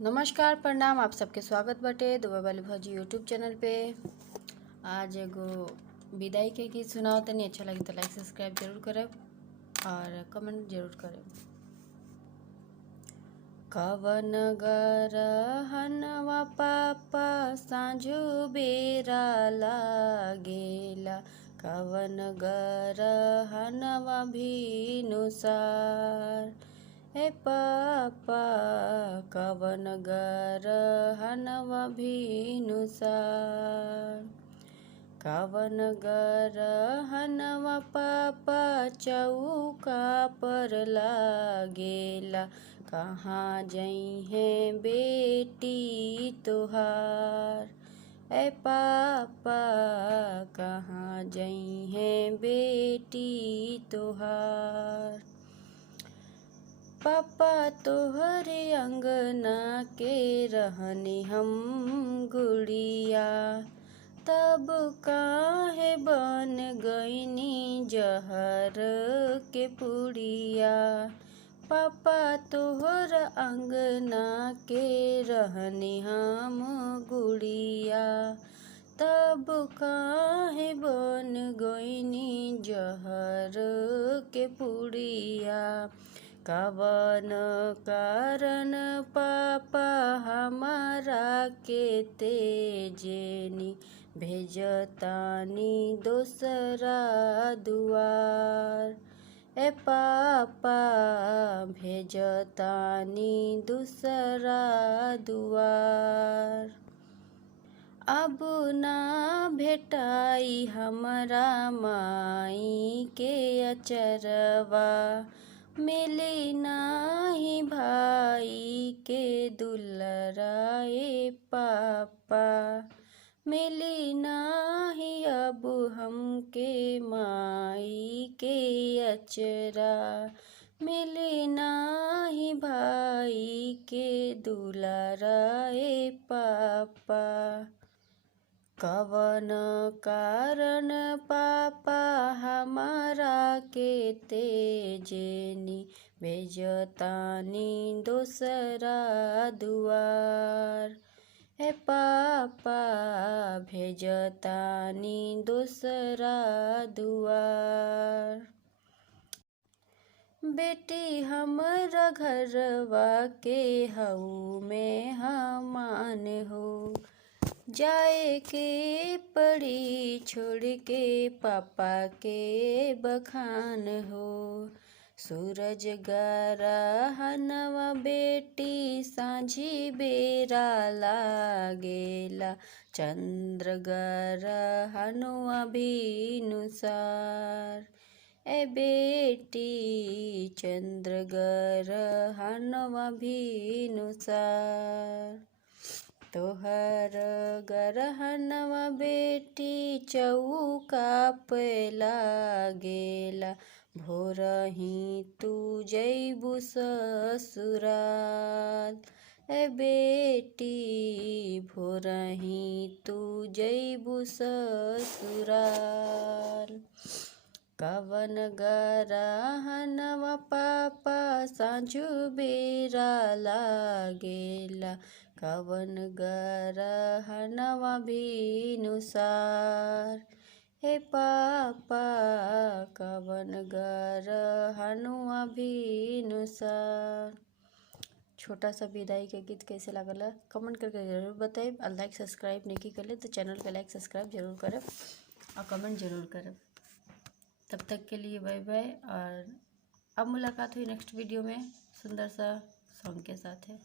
नमस्कार प्रणाम, आप सबके स्वागत बाटे दुबई वाली भौजी यूट्यूब चैनल पे। आज एगो विदाई के गीत सुनाओ तनी। अच्छा लगी तो लाइक सब्सक्राइब जरूर करब और कमेंट जरूर करब। कवन गरहनवा पापा साँझु बेरा लागेला, कवन गरहनवा भिनुसार। हे पापा कवन गरहनवा भिनुसार, कवन गरहनवा पापा चौका पर लागेला, कहाँ जइहे बेटी तोहार। ए पापा कहाँ जइहे बेटी तोहार। पापा तोहरे अंगना के रहनी हम गुड़िया, तब काहे बन गईनी जहर के पुड़िया। पापा तोहर अंगना के रहनी हम गुड़िया, तब काहे बन गईनी जहर के पुड़िया। कवन कारण पापा हमारा के तेजनी, भेजतानी दोसरा दुआर। ए पापा भेजतानी दूसरा दुआर। अब ना भेटाई हमरा माई के अचरवा, मिली नाही भाई के दुलरा। ए पापा मिली नाही अब हमके माई के अचरा, मिली नाही भाई के दुलरा। ए पापा कवन कारण पापा हमारा के तेजनी, भेजतानी दोसरा दुआर। हे पापा भेजतानी दोसरा दुआर। बेटी हमरा घरवा के हऊ में हमान हो, जाए के पड़ी छोड़ के पापा के बखान हो। सूरज गरहनवा बेटी साँझी बेरा लागेला, चंद्र गरहनवा भिनुसार। ए बेटी चंद्र गरहनवा भिनुसार। तोहर गरहनवा बेटी चौका पे लागेला, भोरही तू जइबू ससुराल। ए बेटी भोरही तू जइबू ससुराल। कवन गरहनवा पापा साँझु बेरा लागेला, कवन गरहनवा भिनुसार। हे पापा कवन गरहनवा भिनुसार। छोटा सा विदाई के गीत कैसे लागल कमेंट करके जरूर बताइब। और लाइक सब्सक्राइब नहीं कर ले तो चैनल के लाइक सब्सक्राइब जरूर करब और कमेंट जरूर करब। तब तक के लिए बाय बाय। और अब मुलाकात हुई नेक्स्ट वीडियो में सुंदर सा सॉन्ग के साथ है।